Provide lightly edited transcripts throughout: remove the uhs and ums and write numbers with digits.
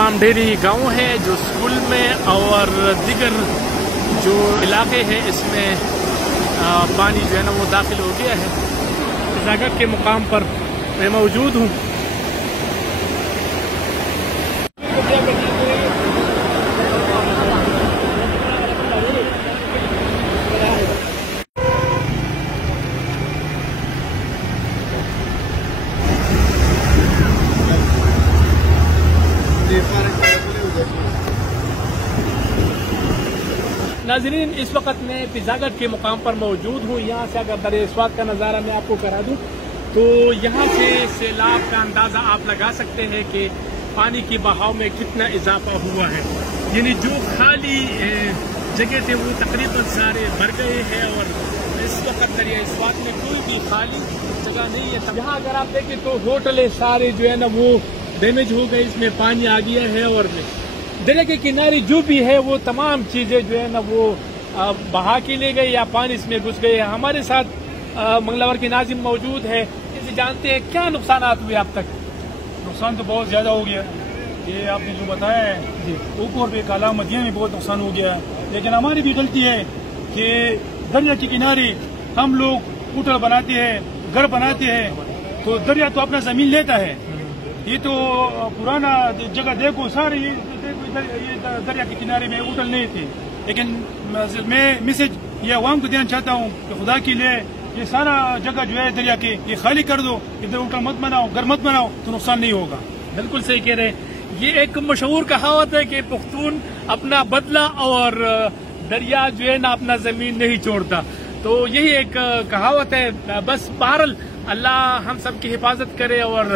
तमाम ढेरी गांव हैं जो स्कूल में और दिगर जो इलाके हैं इसमें पानी जो है ना वो दाखिल हो गया है। पिज़ागढ़ के मुकाम पर मैं मौजूद हूँ। नाज़रीन, इस वक्त मैं पिज़ागढ़ के मुकाम पर मौजूद हूँ। यहाँ से अगर दरिया स्वात का नज़ारा मैं आपको करा दूँ तो यहाँ से सैलाब का अंदाज़ा आप लगा सकते हैं कि पानी की बहाव में कितना इजाफा हुआ है। यानी जो खाली जगह थे वो तकरीबन सारे भर गए हैं और इस वक्त दरिया स्वात में कोई भी खाली जगह नहीं है। यहाँ अगर आप देखें तो होटल सारे जो है ना वो डैमेज हो गए, इसमें पानी आ गया है और दरिया के किनारे जो भी है वो तमाम चीज़ें जो है ना वो बहा के ले गए या पानी इसमें घुस गए हैं। हमारे साथ मंगलावर के नाजिम मौजूद है, इसे जानते हैं क्या नुकसान हुए अब तक। नुकसान तो बहुत ज़्यादा हो गया, ये आपने जो बताया है जी। ऊपर पे काला मदिया में बहुत नुकसान हो गया, लेकिन हमारी भी गलती है कि दरिया के किनारे हम लोग होटल बनाते हैं, घर बनाते हैं, तो दरिया तो अपना ज़मीन लेता है। ये तो पुराना जगह देखो सारे ये दरिया के किनारे में होटल नहीं थे। लेकिन मैं मैसेज ये अवाम को देना चाहता हूँ कि खुदा के लिए ये सारा जगह जो है दरिया के ये खाली कर दो, इधर होटल मत बनाओ, घर मत बनाओ, तो नुकसान नहीं होगा। बिल्कुल सही कह रहे हैं। ये एक मशहूर कहावत है कि पुख्तून अपना बदला और दरिया जो है ना अपना जमीन नहीं छोड़ता, तो यही एक कहावत है। बस बहरहाल अल्लाह हम सब की हिफाजत करे और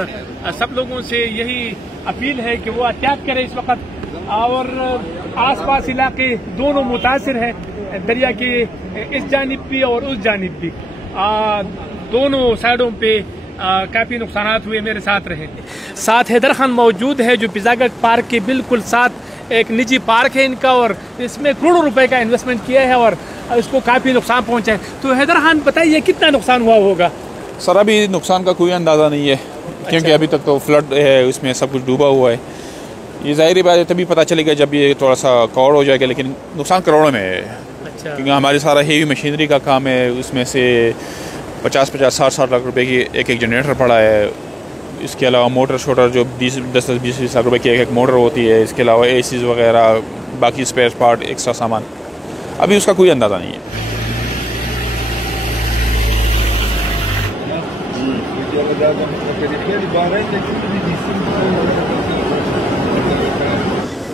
सब लोगों से यही अपील है कि वो एहतियात करें इस वक्त। और आसपास इलाके दोनों मुतासिर हैं, दरिया के इस जानिब भी और उस जानिब भी, दोनों साइडों पे काफी नुकसान हुए। मेरे साथ रहे साथ हैदर खान मौजूद है जो पिज़ागढ़ पार्क के बिल्कुल साथ एक निजी पार्क है इनका और इसमें करोड़ों रुपए का इन्वेस्टमेंट किया है और इसको काफी नुकसान पहुंचा है। तो हैदर खान बताइए कितना नुकसान हुआ होगा? सर अभी नुकसान का कोई अंदाज़ा नहीं है, क्योंकि अभी तक तो फ्लड है, उसमें सब कुछ डूबा हुआ है। ये ज़ाहिर बात है तभी पता चलेगा जब ये थोड़ा सा कवर हो जाएगा, लेकिन नुकसान करोड़ों में है। अच्छा। क्योंकि हमारे सारा हेवी मशीनरी का काम है, उसमें से 50-50, 60-60 लाख रुपए की एक जनरेटर पड़ा है। इसके अलावा मोटर शोटर जो 10-20 लाख रुपए की एक मोटर होती है। इसके अलावा एसीज़ वगैरह, बाकी स्पेयर पार्ट, एक्स्ट्रा सामान, अभी उसका कोई अंदाज़ा नहीं है।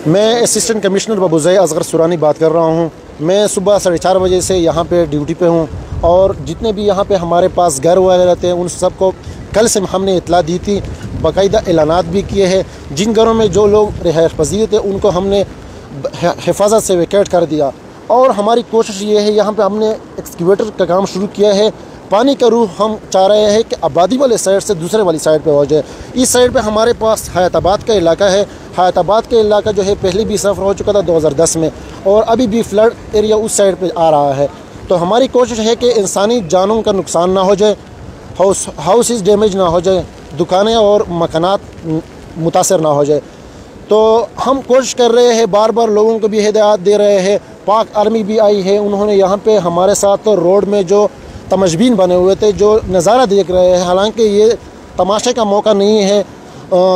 मैं असिस्टेंट कमिश्नर बबूज़ई असगर सुरानी बात कर रहा हूँ। मैं सुबह 4:30 बजे से यहाँ पे ड्यूटी पे हूँ और जितने भी यहाँ पे हमारे पास घर वगैरह रहते हैं उन सबको कल से हमने इतला दी थी, बाकायदा ऐलानात भी किए हैं। जिन घरों में जो लोग रिहाइश पजीर थे उनको हमने हिफाजत से वैकेट कर दिया और हमारी कोशिश ये है, यहाँ पे हमने एक्सकेवेटर का काम शुरू किया है। पानी का रुख हम चाह रहे हैं कि आबादी वाले साइड से दूसरे वाली साइड पे हो जाए। इस साइड पे हमारे पास हयाताबाद का इलाका है। हयाताबाद का इलाका जो है पहले भी सफ़र हो चुका था 2010 में और अभी भी फ्लड एरिया उस साइड पे आ रहा है। तो हमारी कोशिश है कि इंसानी जानों का नुकसान ना हो जाए, हाउसेस डैमेज ना हो जाए, दुकानें और मकानात मुतासर ना हो जाए। तो हम कोशिश कर रहे हैं, बार बार लोगों को भी हिदायत दे रहे हैं। पाक आर्मी भी आई है, उन्होंने यहाँ पे हमारे साथ तो रोड में जो तमशबीन बने हुए थे जो नज़ारा देख रहे हैं। हालांकि ये तमाशे का मौका नहीं है,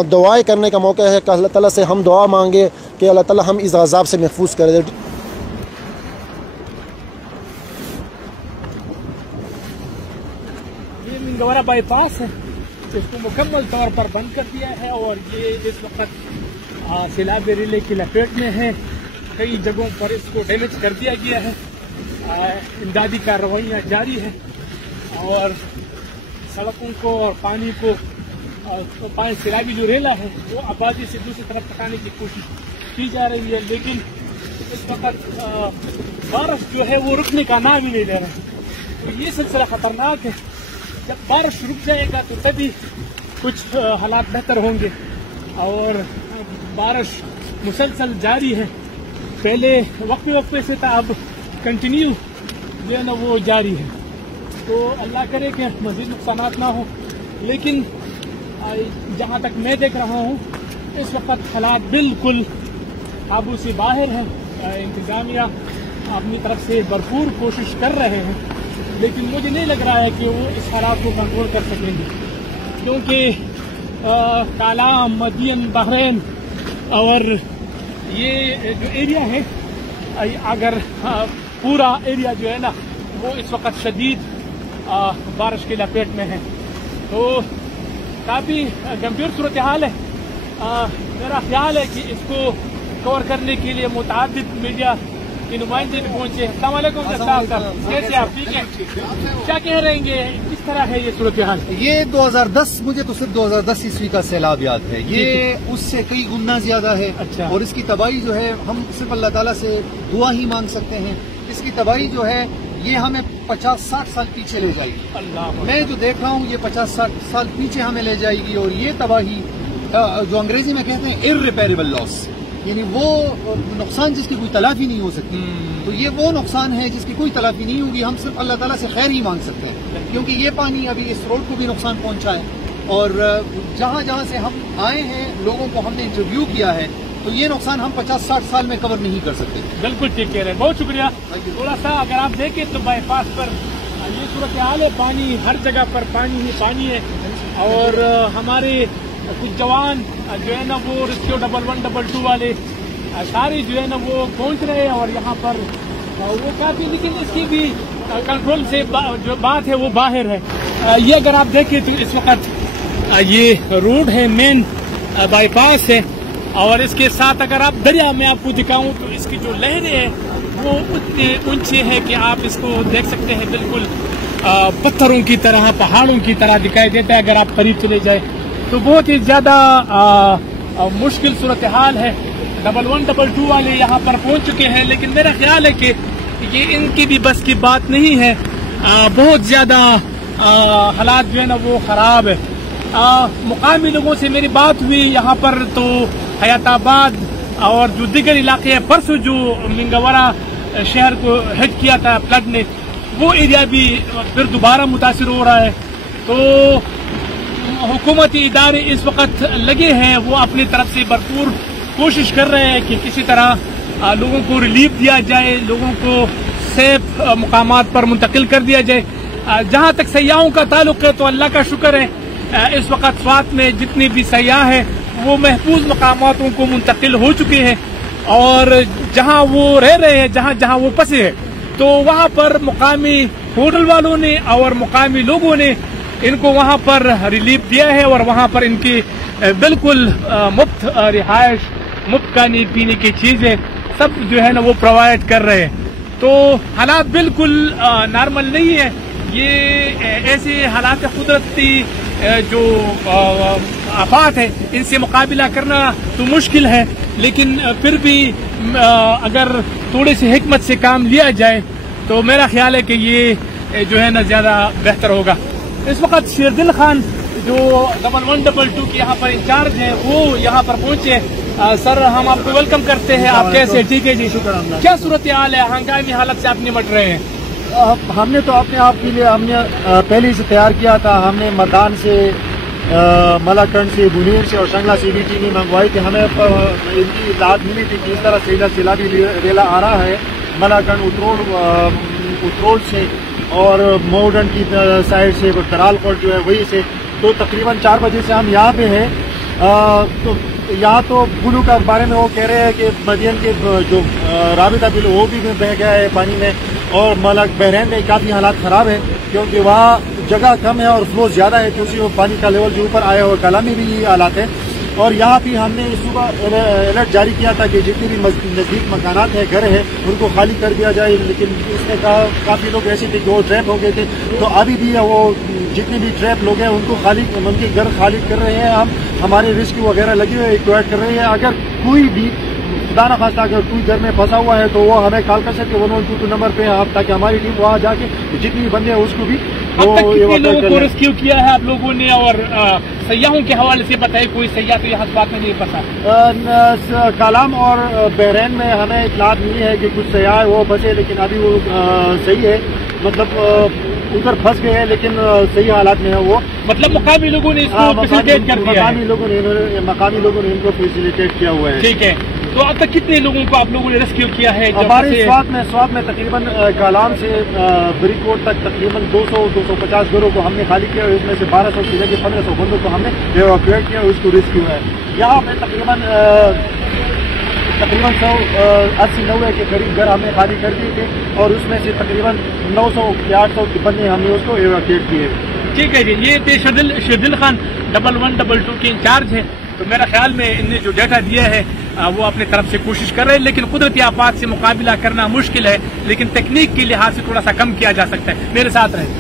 दुआएं करने का मौका है कि अल्लाह ताला से हम दुआ मांगे कि अल्लाह ताला हम इस अज़ाब से महफूज कर दे। ये मिंगवारा बाईपास है, इसको मुकम्मल तौर पर बंद कर दिया है और ये इस वक्त सैलाब रिले की लपेट में है। कई जगहों पर इसको डैमेज कर दिया गया है। इमदादी कार्रवाइयाँ जारी है और सड़कों को और पानी को पानी सैलाबी जो रेला है वो आबादी से दूसरी तरफ हटाने की कोशिश की जा रही है, लेकिन इस वक्त बारिश जो है वो रुकने का नाम ही नहीं ले रहा। तो ये सिलसिला खतरनाक है। जब बारिश रुक जाएगा तो तभी कुछ हालात बेहतर होंगे और बारिश मुसलसल जारी है। पहले वक्फे से था, अब कंटिन्यू जो है ना वो जारी है। तो अल्लाह करे कि मज़ीद नुकसान ना हो, लेकिन जहाँ तक मैं देख रहा हूँ इस वक्त हालात बिल्कुल काबू से बाहर हैं। इंतज़ामिया अपनी तरफ से भरपूर कोशिश कर रहे हैं, लेकिन मुझे नहीं लग रहा है कि वो इस हालात को कंट्रोल कर सकेंगे, क्योंकि कालाम, मदियन, बहरैन और ये जो एरिया है, अगर पूरा एरिया जो है ना वो इस वक्त शदीद बारिश की लपेट में है, तो काफ़ी गंभीर सूरत हाल है। मेरा ख्याल है कि इसको कवर करने के लिए मुताबिद मीडिया के नुमाइंदे भी पहुंचे। अस्सलाम वालेकुम साहब, कैसे आप? ठीक है, क्या कह रहेंगे, किस तरह है ये सूरत हाल? ये 2010, मुझे तो सिर्फ 2010 ईस्वी का सैलाब याद है, ये उससे कई गुना ज्यादा है। अच्छा। और इसकी तबाही जो है हम सिर्फ अल्लाह ताला से दुआ ही मांग सकते हैं। इसकी तबाही जो है ये हमें 50-60 साल पीछे ले जाएगी। अल्लाह, मैं जो देख रहा हूँ ये 50-60 साल पीछे हमें ले जाएगी। और ये तबाही जो अंग्रेजी में कहते हैं इररिपेरेबल लॉस, यानी वो नुकसान जिसकी कोई तलाफी नहीं हो सकती, तो ये वो नुकसान है जिसकी कोई तलाफी नहीं होगी। हम सिर्फ अल्लाह ताला से खैर ही मांग सकते हैं, क्योंकि ये पानी अभी इस रोड को भी नुकसान पहुंचा है। और जहाँ जहाँ से हम आए हैं, लोगों को हमने इंटरव्यू किया है, तो ये नुकसान हम 50-60 साल में कवर नहीं कर सकते। बिल्कुल ठीक कह रहे हैं, बहुत शुक्रिया। थोड़ा सा अगर आप देखें तो बाईपास पर ये सूरत हाल है, पानी हर जगह पर पानी ही पानी है। और हमारे कुछ जवान जो है ना वो रेस्क्यू 1112 वाले सारे जो है ना वो पहुंच रहे हैं और यहाँ पर वो काफी, लेकिन इसकी भी कंट्रोल से जो बात है वो बाहर है। ये अगर आप देखें तो इस वक्त ये रोड है, मेन बाईपास है, और इसके साथ अगर आप दरिया में आपको दिखाऊं तो इसकी जो लहरें हैं वो उतने ऊंचे हैं कि आप इसको देख सकते हैं, बिल्कुल पत्थरों की तरह, पहाड़ों की तरह दिखाई देता है अगर आप करीब चले जाए। तो बहुत ही ज्यादा मुश्किल सूरत हाल है। 1112 वाले यहाँ पर पहुंच चुके हैं, लेकिन मेरा ख्याल है कि ये इनकी भी बस की बात नहीं है। बहुत ज्यादा हालात जो है ना वो खराब है। मुकामी लोगों से मेरी बात हुई यहाँ पर, तो हयाताबाद और जो दिगर इलाके हैं, परसों जो मिंगवरा शहर को हिट किया था फ्लड ने, वो एरिया भी फिर दोबारा मुतासिर हो रहा है। तो हुकूमती इदारे इस वक्त लगे हैं, वो अपनी तरफ से भरपूर कोशिश कर रहे हैं कि किसी तरह लोगों को रिलीफ दिया जाए, लोगों को सेफ मुकामात पर मुंतकिल कर दिया जाए। जहाँ तक सयाहों का ताल्लुक है तो अल्लाह का शुक्र है, इस वक्त स्वात में जितने भी सयाह हैं वो महफूज मकामातों को मुंतकिल हो चुके हैं, और जहाँ वो रह रहे हैं, जहाँ जहाँ वो फंसे हैं, तो वहाँ पर मुकामी होटल वालों ने और मुकामी लोगों ने इनको वहाँ पर रिलीफ दिया है, और वहाँ पर इनकी बिल्कुल मुफ्त रिहाइश, मुफ्त खाने पीने की चीजें सब जो है ना वो प्रोवाइड कर रहे हैं। तो हालात बिल्कुल नॉर्मल नहीं है। ये ऐसे हालात कुदरती जो आफात है, इनसे मुकाबला करना तो मुश्किल है, लेकिन फिर भी अगर थोड़ी सी हिकमत से काम लिया जाए तो मेरा ख्याल है कि ये जो है ना ज्यादा बेहतर होगा। इस वक्त शेरदिल खान जो 1112 के यहाँ पर इंचार्ज है, वो यहाँ पर पहुंचे। सर, हम आपको वेलकम करते हैं। आप कैसे? ठीक है जी, शुक्रिया। क्या सूरत हाल है? हंगामी हालत से आप निपट रहे हैं? हमने तो अपने आप के लिए हमने पहले से तैयार किया था। हमने मदान से, मलाकंड से, बुनीर से और शंगला से भी टीमें मंगवाई थी। हमें इनकी इत्तलात मिली थी कि इस तरह सैलाबी रेला आ रहा है मलाकंड उतरोड़ से और मॉडर्न की साइड से, तरालकोट जो है वही से। तो तकरीबन 4 बजे से हम यहाँ पे हैं। तो यहाँ तो बुलू का बारे में वो कह रहे हैं कि मदियन के जो राबिता बिल वो भी बह गया है पानी में, और मलक बहरैन में काफ़ी हालात ख़राब है क्योंकि वहाँ जगह कम है और फ्लो ज़्यादा है, क्योंकि वो पानी का लेवल जो ऊपर आया और काला में भी यही हालात है। और यहाँ भी हमने सुबह अलर्ट जारी किया था कि जितनी भी नज़दीक मकानात हैं, घर है, उनको खाली कर दिया जाए, लेकिन इसने कहा काफ़ी लोग ऐसे थे कि वो ट्रैप हो गए थे। तो अभी भी वो जितने भी ट्रैप लोग हैं उनको उनके घर खाली कर रहे हैं। हम हमारे रेस्क्यू वगैरह लगे हुए प्रोवाइड कर रहे हैं। अगर कोई भी खुदा न खास्ता अगर कोई घर में फंसा हुआ है तो वो हमें कॉल कर सकते 112 नंबर पे, आप, ताकि हमारी टीम वहाँ जाके जितनी बंदे हैं उसको भी लोगों को रेस्क्यू किया है आप लोगों ने। और सयाहों के हवाले से बताइए, कोई सयाह तो यहाँ बात में नहीं फंसा? कालाम और बहरैन में हमें इत्तलात मिली है कि कुछ सयाह वो फंसे, लेकिन अभी वो सही है, मतलब ادھر پھنس گئے ہیں لیکن صحیح حالات میں ہے وہ. مطلب مقامی لوگوں نے اس کو فیسیلیٹیٹ کر دیا ہے. مقامی لوگوں نے ان کو فیسیلیٹیٹ کیا ہوا ہے. ٹھیک ہے. تو اب تک کتنے لوگوں کو آپ لوگوں نے ریسکیو کیا ہے؟ ہمارے سوات میں تقریباً کالام سے بری کوٹ تک تقریباً 200-250 گھروں کو ہم نے خالی کیا. اس میں سے 1200 سے لے کے 1500 بندوں کو ہم نے ایواکویٹ کیا اور اس کو ریسکیو ہے. یہاں پہ تقریباً 180-90 کے قریب گھر ہم نے خالی کر دیے تھے اور اس میں سے تقریباً 900 یا 800 کے بندے ہم نے اس کو ایواکویٹ کیے. ٹھیک ہے جی. یہ تھے شردل خان 1112 کے انچارج ہیں. تو میرا خیال میں ان نے جو ڈیٹا دیا ہے وہ اپنی طرف سے کوشش کر رہے ہیں, لیکن قدرتی آفات سے مقابلہ کرنا مشکل ہے, لیکن تکنیک کے لحاظ سے تھوڑا سا کم کیا جا سکتا ہے. میرے ساتھ رہیں.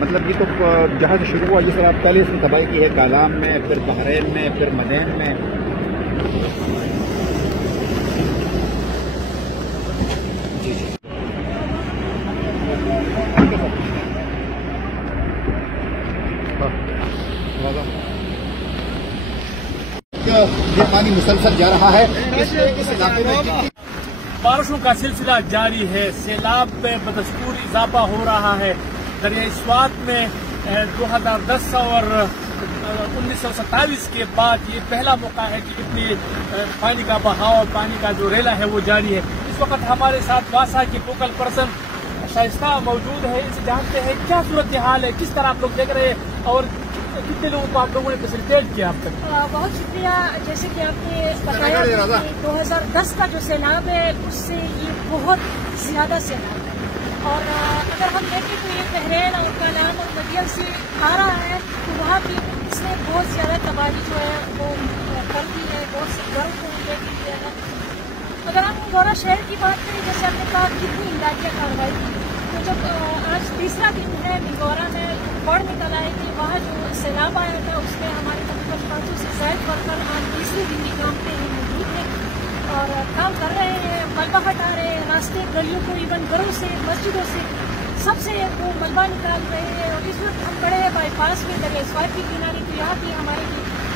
مطلب یہ تو جہاں سے شروع ہوا, جیسے آپ پہلے سے تباہی کی ہے کالام میں, پھر بحرین میں, پھر مدین میں. یہ پانی مسلسل جا رہا ہے. اس علاقے میں بارشوں کا سلسلہ جاری ہے. سیلاب میں بدستور اضافہ ہو رہا ہے. دریائے سوات میں 2010 اور 1927 کے بعد یہ پہلا موقع ہے کہ اتنی پانی کا بہاؤ, پانی کا جو ریلا ہے وہ جاری ہے. اس وقت ہمارے ساتھ واسا کی لوکل پرسن شائستہ موجود ہے. اس سے جانتے ہیں کیا صورتحال ہے, کس طرح آپ لوگ دیکھ رہے ہیں اور کتنے لوگوں کو آپ لوگوں نے فیسیلیٹیٹ کیا اب تک؟ بہت شکریہ. جیسے کہ آپ نے بتایا کہ 2010 کا جو سیلاب ہے اس سے یہ بہت زیادہ سیلاب ہے, اور اگر ہم دیکھیں تو یہ بحرین اور کالام اور مدین سے آ رہا ہے تو وہاں بھی اس نے بہت زیادہ تباہی جو ہے وہ کر دی ہے, بہت سے گھروں کو دیکھ لیا ہے. اگر ہم گورا شہر کی بات کریں, جیسے آپ نے کہا کتنی امدادیہ کارروائی کی, تو جب آج تیسرا دن ہے گورا میں بڑھ نکل آئے کہ وہاں جو سیلاب آیا تھا اس میں ہمارے تقریباً 500 سے زائد ورکر آج تیسرے دن بھی کام پہ موجود ہیں اور کام کر رہے ہیں, ملبہ ہٹا رہے ہیں, راستے گلیوں کو ایون گھروں سے مسجدوں سے سب سے وہ ملبہ نکال رہے ہیں. اور اس وقت ہم کھڑے ہیں بائی پاس میں دریائے سوات کی کنارے, تو یہاں بھی ہمارے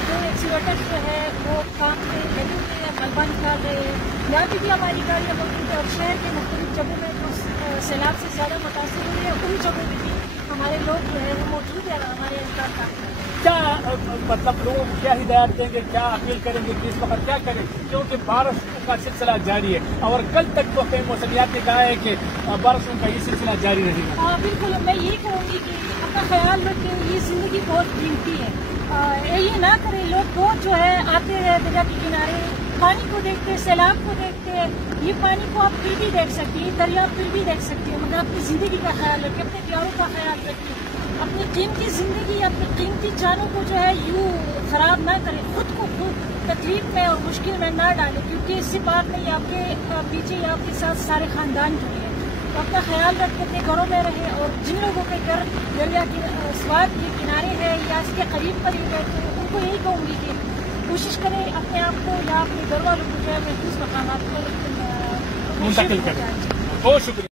جو ایکسیویٹر جو ہے وہ کام پہ لگے ہوئے ہیں, ملبہ نکال رہے ہیں. یہاں بھی ہماری گاڑیاں موجود ہیں اور شہر کے مختلف جگہوں میں جو سیلاب سے زیادہ متاثر ہوئے ہیں ان جگہوں میں بھی ہمارے لوگ جو ہے وہ موجود ہیں. ہمارے اہلکار کام کیا مطلب لوگوں کو کیا ہدایات دیں گے, کیا اپیل کریں گے کہ اس وقت کیا کریں, کیونکہ بارشوں کا سلسلہ جاری ہے اور کل تک تو موسمیات نے کہا ہے کہ بارشوں کا یہ سلسلہ جاری رہے گا؟ ہاں بالکل. میں یہی کہوں گی کہ اپنا خیال رکھیں, یہ زندگی بہت قیمتی ہے. یہ نہ کریں, لوگ بہت جو ہے آتے ہیں دریا کے کنارے, پانی کو دیکھتے ہیں, سیلاب کو دیکھتے ہیں. یہ پانی کو آپ پھر بھی دیکھ سکتے ہیں, دریا پھر بھی دیکھ سکتے ہیں, مگر اپنی زندگی کا خیال رکھیں, اپنے پیاروں کا خیال رکھیں, اپنی قیمتی زندگی, اپنی قیمتی جانوں کو جو ہے یوں خراب نہ کریں, خود کو خود تکلیف میں اور مشکل میں نہ ڈالیں, کیونکہ اس سے بات نہیں, آپ کے پیچھے یا آپ کے ساتھ سارے خاندان جڑے ہیں. تو اپنا خیال رکھ کے اپنے گھروں میں رہیں, اور جن لوگوں کے گھر دریا کے سوات کے کنارے ہے یا اس کے قریب قریب ہے تو ان کو یہی کہوں گی کہ کوشش کریں اپنے آپ کو یا اپنے گھر والوں کو جو ہے محفوظ مقامات پر منتقل کریں. بہت شکریہ.